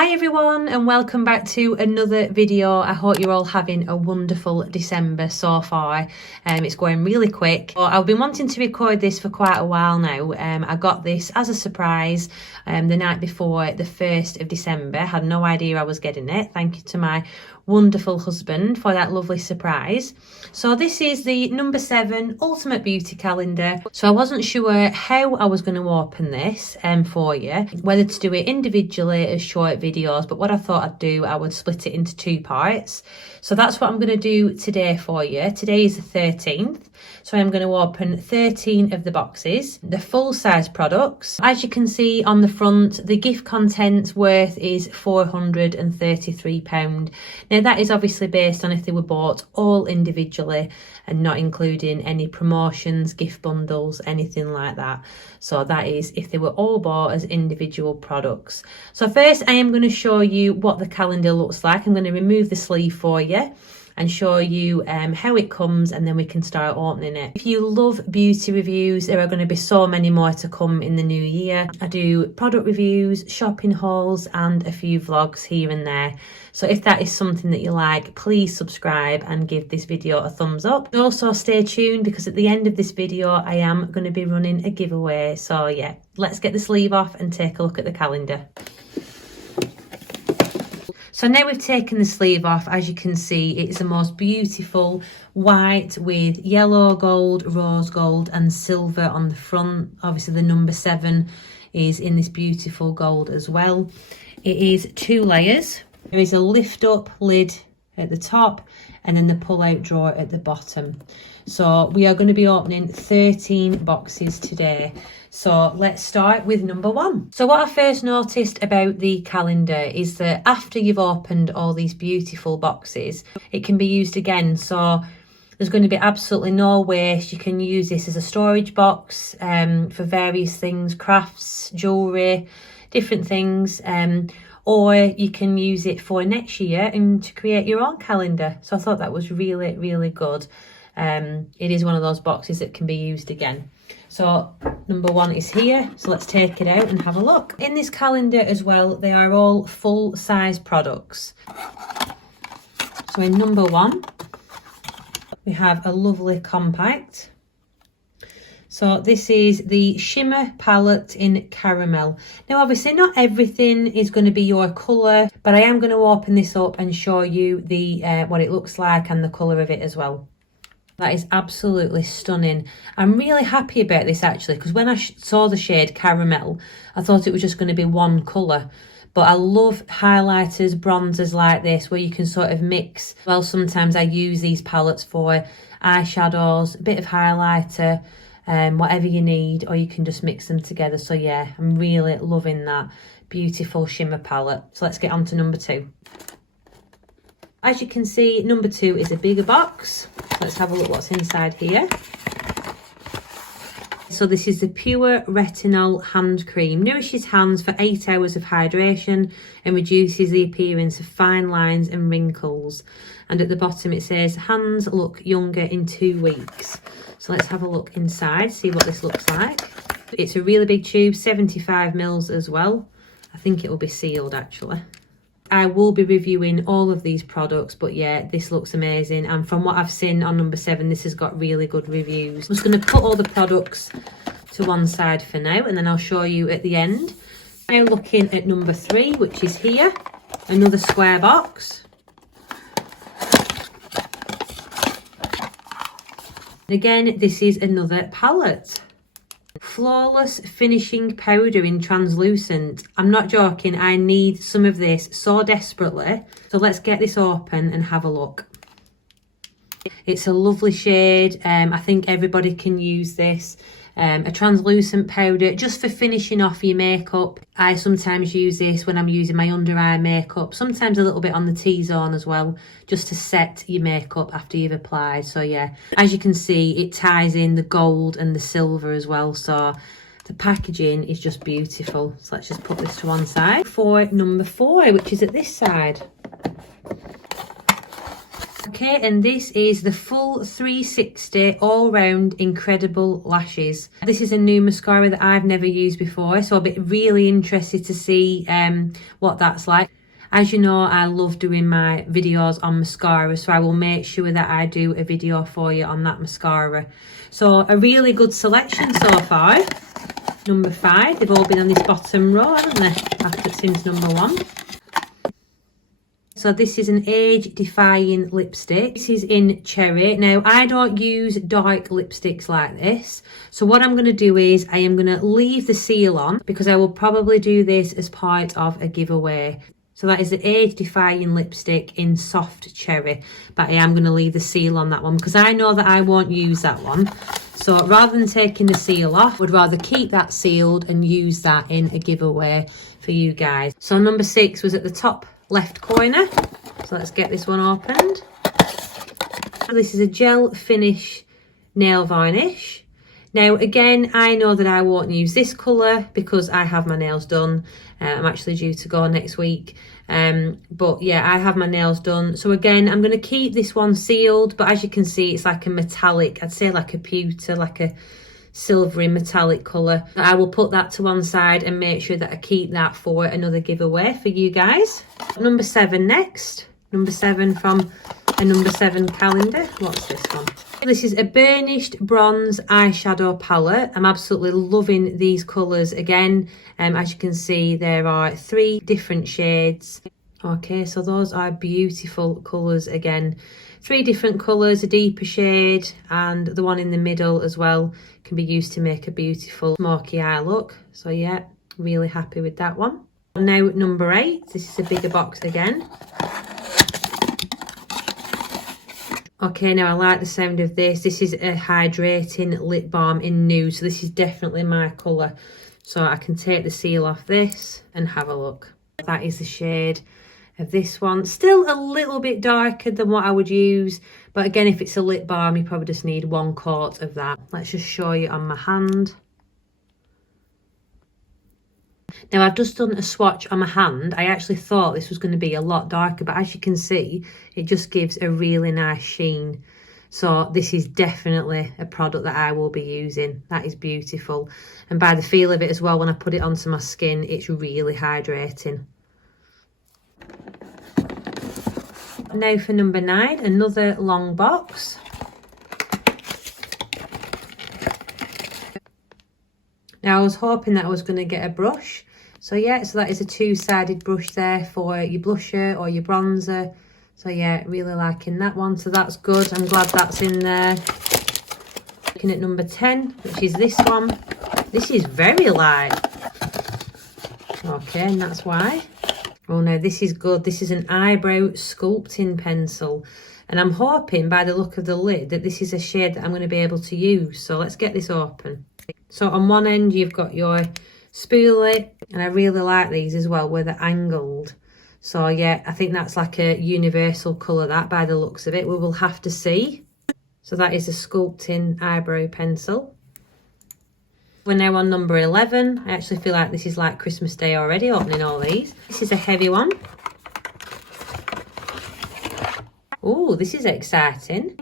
Hi everyone and welcome back to another video. I hope you're all having a wonderful December so far. It's going really quick. I've been wanting to record this for quite a while now. I got this as a surprise the night before the 1st of December. Had no idea I was getting it. Thank you to my wonderful husband for that lovely surprise. So this is the No7 Ultimate Beauty Calendar. So I wasn't sure how I was going to open this for you, whether to do it individually as short videos, but what I thought I'd do, I would split it into two parts. So that's what I'm going to do today for you. Today is the 13th. So I'm going to open 13 of the boxes, the full size products. As you can see on the front, the gift contents worth is £433. Now that is obviously based on if they were bought all individually and not including any promotions, gift bundles, anything like that. So that is if they were all bought as individual products. So first I am going to show you what the calendar looks like. I'm going to remove the sleeve for you and show you how it comes, and then we can start opening it. If you love beauty reviews, there are going to be so many more to come in the new year. I do product reviews, shopping hauls and a few vlogs here and there. So if that is something that you like, please subscribe and give this video a thumbs up. Also stay tuned because at the end of this video I am going to be running a giveaway. So yeah, let's get the sleeve off and take a look at the calendar. So now we've taken the sleeve off, as you can see, it's the most beautiful white with yellow gold, rose gold and silver on the front. Obviously the No7 is in this beautiful gold as well. It is 2 layers. There is a lift up lid at the top and then the pull out drawer at the bottom. So we are going to be opening 13 boxes today. So let's start with number 1. So what I first noticed about the calendar is that after you've opened all these beautiful boxes, it can be used again. So there's going to be absolutely no waste. You can use this as a storage box for various things, crafts, jewellery, different things. Or you can use it for next year and to create your own calendar. So I thought that was really, really good. It is one of those boxes that can be used again. So number 1 is here. So let's take it out and have a look. In this calendar as well, they are all full size products. So in number 1, we have a lovely compact. So this is the shimmer palette in caramel. Now obviously not everything is going to be your colour, but I am going to open this up and show you the what it looks like and the colour of it as well. That is absolutely stunning. I'm really happy about this actually, because when I saw the shade caramel, I thought it was just going to be one colour. But I love highlighters, bronzers like this, where you can sort of mix. Well, sometimes I use these palettes for eyeshadows, a bit of highlighter, whatever you need, or you can just mix them together. So yeah, I'm really loving that beautiful shimmer palette. So let's get on to number 2. As you can see, number 2 is a bigger box. Let's have a look what's inside here. So this is the Pure Retinol Hand Cream. Nourishes hands for 8 hours of hydration and reduces the appearance of fine lines and wrinkles. And at the bottom it says, hands look younger in 2 weeks. So let's have a look inside, see what this looks like. It's a really big tube, 75 mils as well. I think it will be sealed actually. I will be reviewing all of these products, but yeah, this looks amazing. And from what I've seen on number 7, this has got really good reviews. I'm just going to put all the products to one side for now, and then I'll show you at the end. Now looking at number 3, which is here, another square box. Again, this is another palette. Flawless finishing powder in translucent. I'm not joking, I need some of this so desperately. So let's get this open and have a look. It's a lovely shade. I think everybody can use this. A translucent powder just for finishing off your makeup. I sometimes use this when I'm using my under eye makeup, sometimes a little bit on the T-zone as well, just to set your makeup after you've applied. So yeah, as you can see, it ties in the gold and the silver as well, so the packaging is just beautiful. So let's just put this to one side. For number 4, which is at this side. Okay, and this is the full 360 all-round incredible lashes. This is a new mascara that I've never used before, so I'll be really interested to see what that's like. As you know, I love doing my videos on mascara, so I will make sure that I do a video for you on that mascara. So a really good selection so far. Number 5, they've all been on this bottom row, haven't they? After since number 1. So this is an age-defying lipstick. This is in Cherry. Now, I don't use dark lipsticks like this. So what I'm going to do is I am going to leave the seal on because I will probably do this as part of a giveaway. So that is the age-defying lipstick in Soft Cherry. But I am going to leave the seal on that one because I know that I won't use that one. So rather than taking the seal off, I would rather keep that sealed and use that in a giveaway for you guys. So number 6 was at the top left corner. So let's get this one opened. So this is a gel finish nail varnish. Now again, I know that I won't use this colour because I have my nails done. I'm actually due to go next week. But yeah, I have my nails done. So again, I'm going to keep this one sealed, but as you can see, it's like a metallic, I'd say like a pewter, like a silvery metallic colour. I will put that to one side and make sure that I keep that for another giveaway for you guys. Number 7 next. Number 7 from a number 7 calendar. What's this one? This is a burnished bronze eyeshadow palette. I'm absolutely loving these colours again. As you can see, there are 3 different shades. Okay, so those are beautiful colours again. 3 different colours, a deeper shade, and the one in the middle as well can be used to make a beautiful smoky eye look. So yeah, really happy with that one. Now number 8, this is a bigger box again. Okay, now I like the sound of this. This is a hydrating lip balm in Nude, so this is definitely my colour. So I can take the seal off this and have a look. That is the shade of this one. Still a little bit darker than what I would use, but again, if it's a lip balm, you probably just need 1 quart of that. Let's just show you on my hand. Now I've just done a swatch on my hand. I actually thought this was going to be a lot darker, but as you can see, it just gives a really nice sheen. So this is definitely a product that I will be using. That is beautiful. And by the feel of it as well, when I put it onto my skin, it's really hydrating. Now for number 9, another long box. Now I was hoping that I was going to get a brush. So yeah, so that is a 2-sided brush there for your blusher or your bronzer. So yeah, really liking that one. So that's good. I'm glad that's in there. Looking at number 10, which is this one. This is very light. Okay, and that's why. Oh no, this is good. This is an eyebrow sculpting pencil. And I'm hoping by the look of the lid that this is a shade that I'm going to be able to use. So let's get this open. So on one end, you've got your spoolie. And I really like these as well, where they're angled. So yeah, I think that's like a universal colour, that, by the looks of it. We will have to see. So that is a sculpting eyebrow pencil. We're now on number 11. I actually feel like this is like Christmas Day already, opening all these. This is a heavy one. Oh, this is exciting.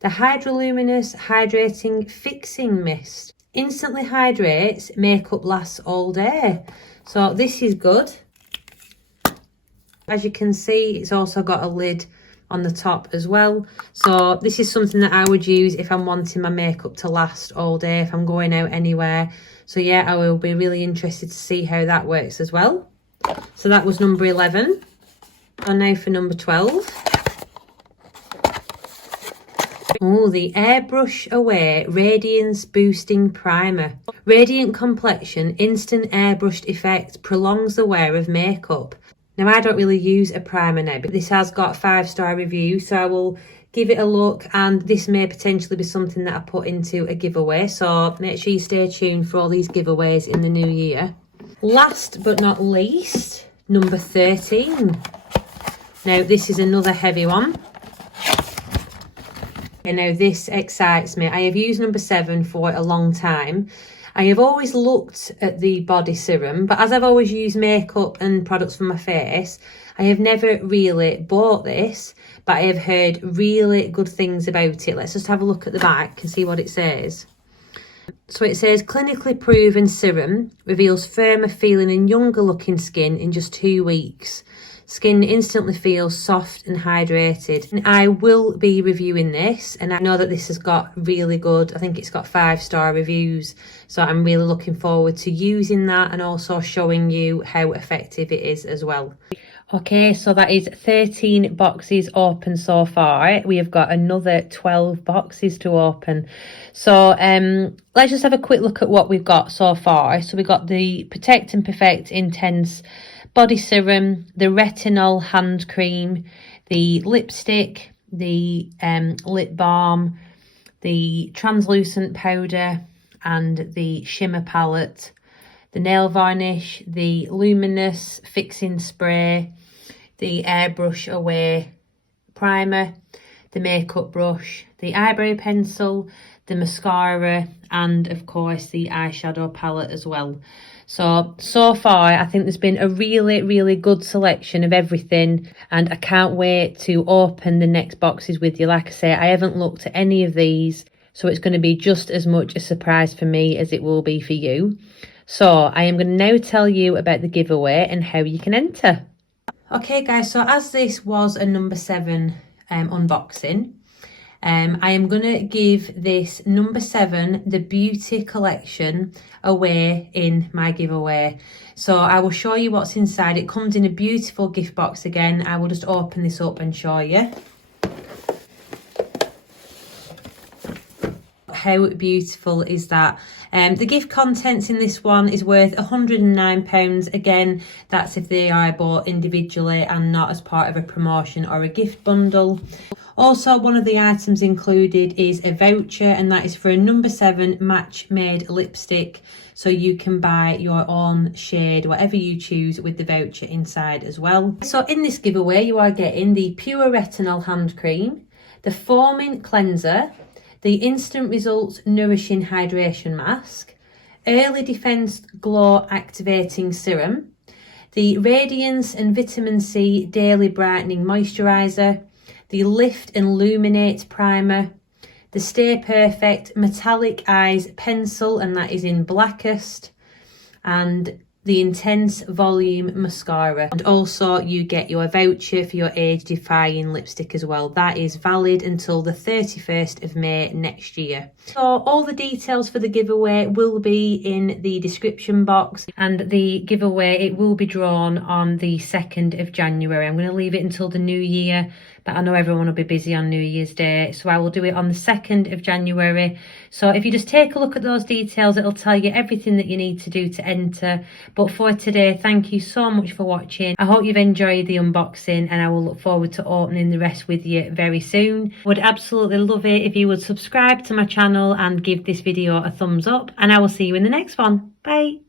The Hydroluminous Hydrating Fixing Mist. Instantly hydrates, makeup lasts all day. So this is good. As you can see, it's also got a lid on the top as well. So this is something that I would use if I'm wanting my makeup to last all day, if I'm going out anywhere. So yeah, I will be really interested to see how that works as well. So that was number 11. And now for number 12. Oh, the Airbrush Away Radiance Boosting Primer. Radiant complexion, instant airbrushed effect, prolongs the wear of makeup. Now, I don't really use a primer now, but this has got 5-star reviews, so I will give it a look, and this may potentially be something that I put into a giveaway. So make sure you stay tuned for all these giveaways in the new year. Last but not least, number 13. Now, this is another heavy one. And now this excites me. I have used number 7 for a long time. I have always looked at the body serum, but as I've always used makeup and products for my face, I have never really bought this. but I have heard really good things about it. Let's just have a look at the back and see what it says. So it says, clinically proven serum reveals firmer feeling and younger looking skin in just 2 weeks. Skin instantly feels soft and hydrated. And I will be reviewing this, and I know that this has got really good, I think it's got 5-star reviews. So I'm really looking forward to using that and also showing you how effective it is as well. Okay, so that is 13 boxes open so far. We have got another 12 boxes to open. So let's just have a quick look at what we've got so far. So we've got the Protect and Perfect Intense Body Serum, the Retinol Hand Cream, the lipstick, the lip balm, the translucent powder and the shimmer palette, the nail varnish, the luminous fixing spray, the airbrush away primer, the makeup brush, the eyebrow pencil, the mascara, and of course the eyeshadow palette as well. So far I think there's been a really good selection of everything, and I can't wait to open the next boxes with you. Like I say, I haven't looked at any of these, so it's going to be just as much a surprise for me as it will be for you. So I am going to now tell you about the giveaway and how you can enter. Okay guys, so as this was a number 7 unboxing, I am going to give this number 7, the Beauty Collection, away in my giveaway. So I will show you what's inside. It comes in a beautiful gift box again. I will just open this up and show you. How beautiful is that? The gift contents in this one is worth £109. Again, that's if they are bought individually and not as part of a promotion or a gift bundle. Also, one of the items included is a voucher, and that is for a number 7 match made lipstick. So you can buy your own shade, whatever you choose, with the voucher inside as well. So in this giveaway, you are getting the Pure Retinol Hand Cream, the Foaming Cleanser, the Instant Results Nourishing Hydration Mask, Early Defense Glow Activating Serum, the Radiance and Vitamin C Daily Brightening Moisturiser, the Lift and Luminate Primer, the Stay Perfect Metallic Eyes Pencil, and that is in Blackest, and the Intense Volume Mascara. And also you get your voucher for your age defying lipstick as well. That is valid until the 31st of May next year. So all the details for the giveaway will be in the description box, and the giveaway, it will be drawn on the 2nd of January. I'm going to leave it until the new year, but I know everyone will be busy on New Year's Day, so I will do it on the 2nd of January. So if you just take a look at those details, it'll tell you everything that you need to do to enter. But for today, thank you so much for watching. I hope you've enjoyed the unboxing, and I will look forward to opening the rest with you very soon. Would absolutely love it if you would subscribe to my channel and give this video a thumbs up, and I will see you in the next one. Bye.